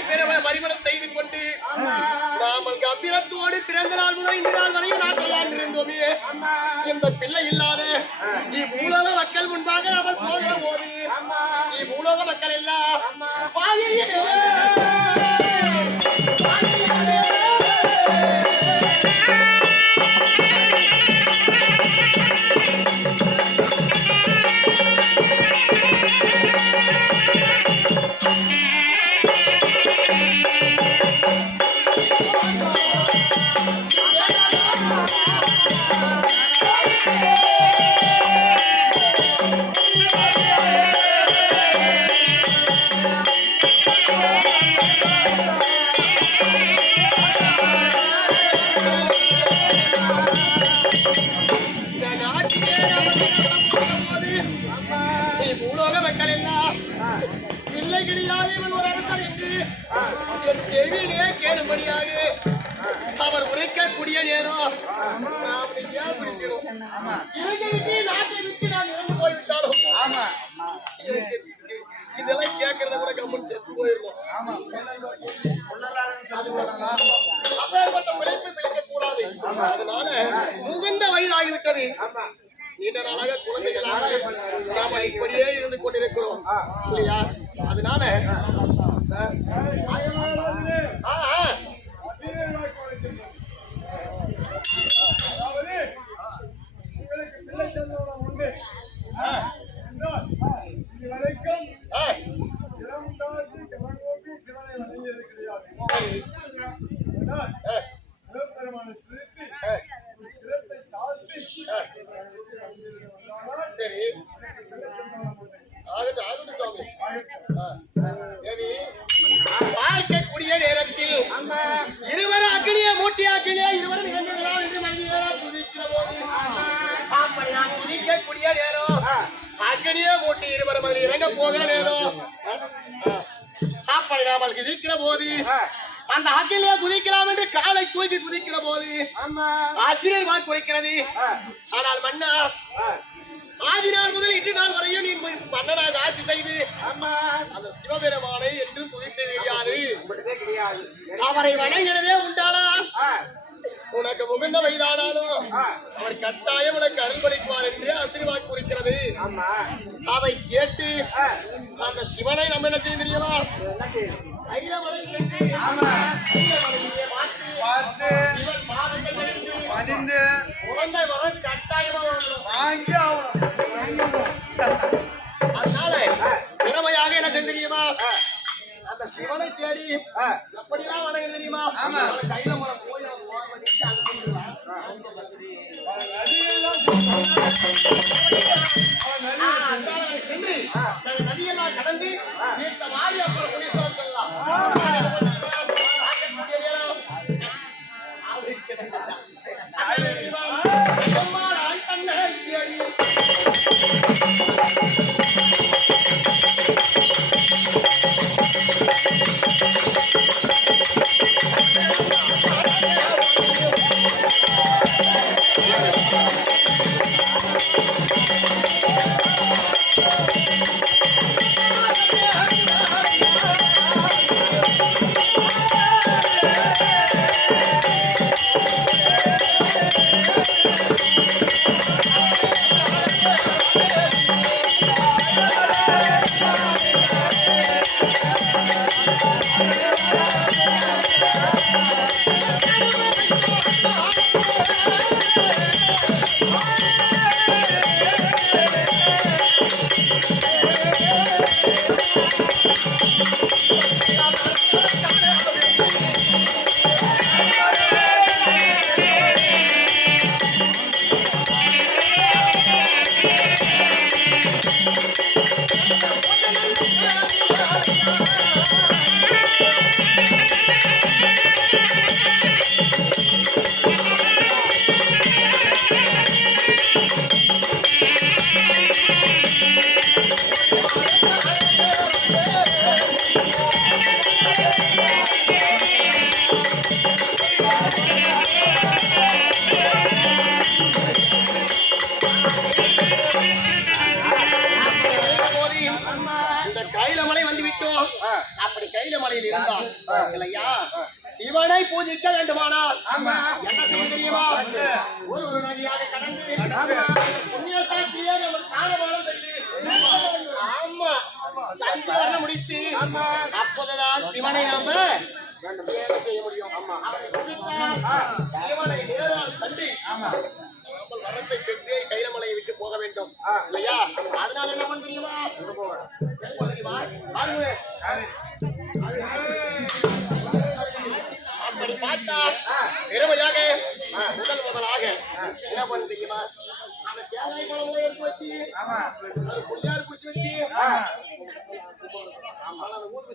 பரிமளம் செய்து கொண்டு நாமல் கம்பீரத்தோடு பிறந்த நாள் முதல் இந்த நாள் வரையும் நான் கையாண்டிருந்தோமே. இந்த பிள்ளை இல்லாத பூலோக மக்கள் முன்பாக அவள் போகிற போது பூலோக மக்கள் எல்லாம் செவியிலே கேளும்படியாக அவர் உரைக்கக்கூடிய நேரம் நாம் பிடிக்கிறோம். நாட்டை விட்டு நான் இறந்து போய்விட்டாலும் இதெல்லாம் கேட்கறத கூட கம்மன் செத்து போயிருவோம். அப்பேற்பட்ட பிழைப்பு பிழைக்க கூடாது. அதனால முகுந்த வயதாகிவிட்டது. நீண்ட நாளாக குழந்தைகளாக நாம இப்படியே இருந்து கொண்டிருக்கிறோம் இல்லையா? அதனால சரி பார்க்கக்கூடிய நேரத்தில் இருவரும் அக்னியை மூட்டியாக்கிலே இருவரும் நிகழ்ச்சிகளால் என்று மனிதர்களால் குதிக்கிற போது குதிக்கக்கூடிய நேரம் அக்னியை மூட்டி இருவரும் அதில் இறங்க போகிற நேரம் அப்படி நாமல் குதிக்கிற போது அந்த அக்கிலே குதிக்கலாம் என்று காலை தூக்கி குதிக்கிற போது ஆசிரியர் வாக்கு குறைக்கிறது. ஆனால் மன்னா ஆதி நாள் முதல் இன்று நாள் வரையும் நீ மன்னனாக ஆட்சி செய்து அந்த சிவபெருமானை என்று துதித்தது கிடையாது. அவரை வணங்கினதே உண்டானா உனக்கு முகுந்த வயதானாலும் அவர் கட்டாயம் உனக்கு அருள்பளிப்பார் என்று ஆசீர்வாதம் குறிக்கிறது. அதை கேட்டு அந்த சிவனை நம்ம என்ன செய்ய தெரியுமா? அதனால திறமையாக என்ன செய்ய தெரியுமா? அந்த சிவனை தேடி எப்படிலாம் வணங்க தெரியுமா? கையில போய் சென்று நதியெல்லாம் கடந்து மாறி அப்புறம் குடிசோம் சொல்லலாம். மலையில் இருந்தான் இல்லையா? சிவனை பூஜிக்க வேண்டுமானால் என்ன செய்ய தெரியுமா? ஒரு நதியாக கடந்து புண்ணிய சாட்சியே நம்ம காலவாளம் செய்து ஆமா சஞ்சீவனை முடித்து அப்போதுதான் சிவனை நாம என்ன செய்ய முடியும்? அவனை துதித்தால் சிவனை நேரால் கண்டு வரத்தை பெற்று கைலமலையை விட்டு போக வேண்டும் இல்லையா? அதனால என்ன பண்ண தெரியுமா? அப்படி பார்த்தா பெருமையாக முதலாக என்ன பண்ண தெரியுமா? அந்த தேங்காய் பழங்களை எடுத்து வச்சு புள்ளியார் குடிச்சு வச்சு ஊருக்கு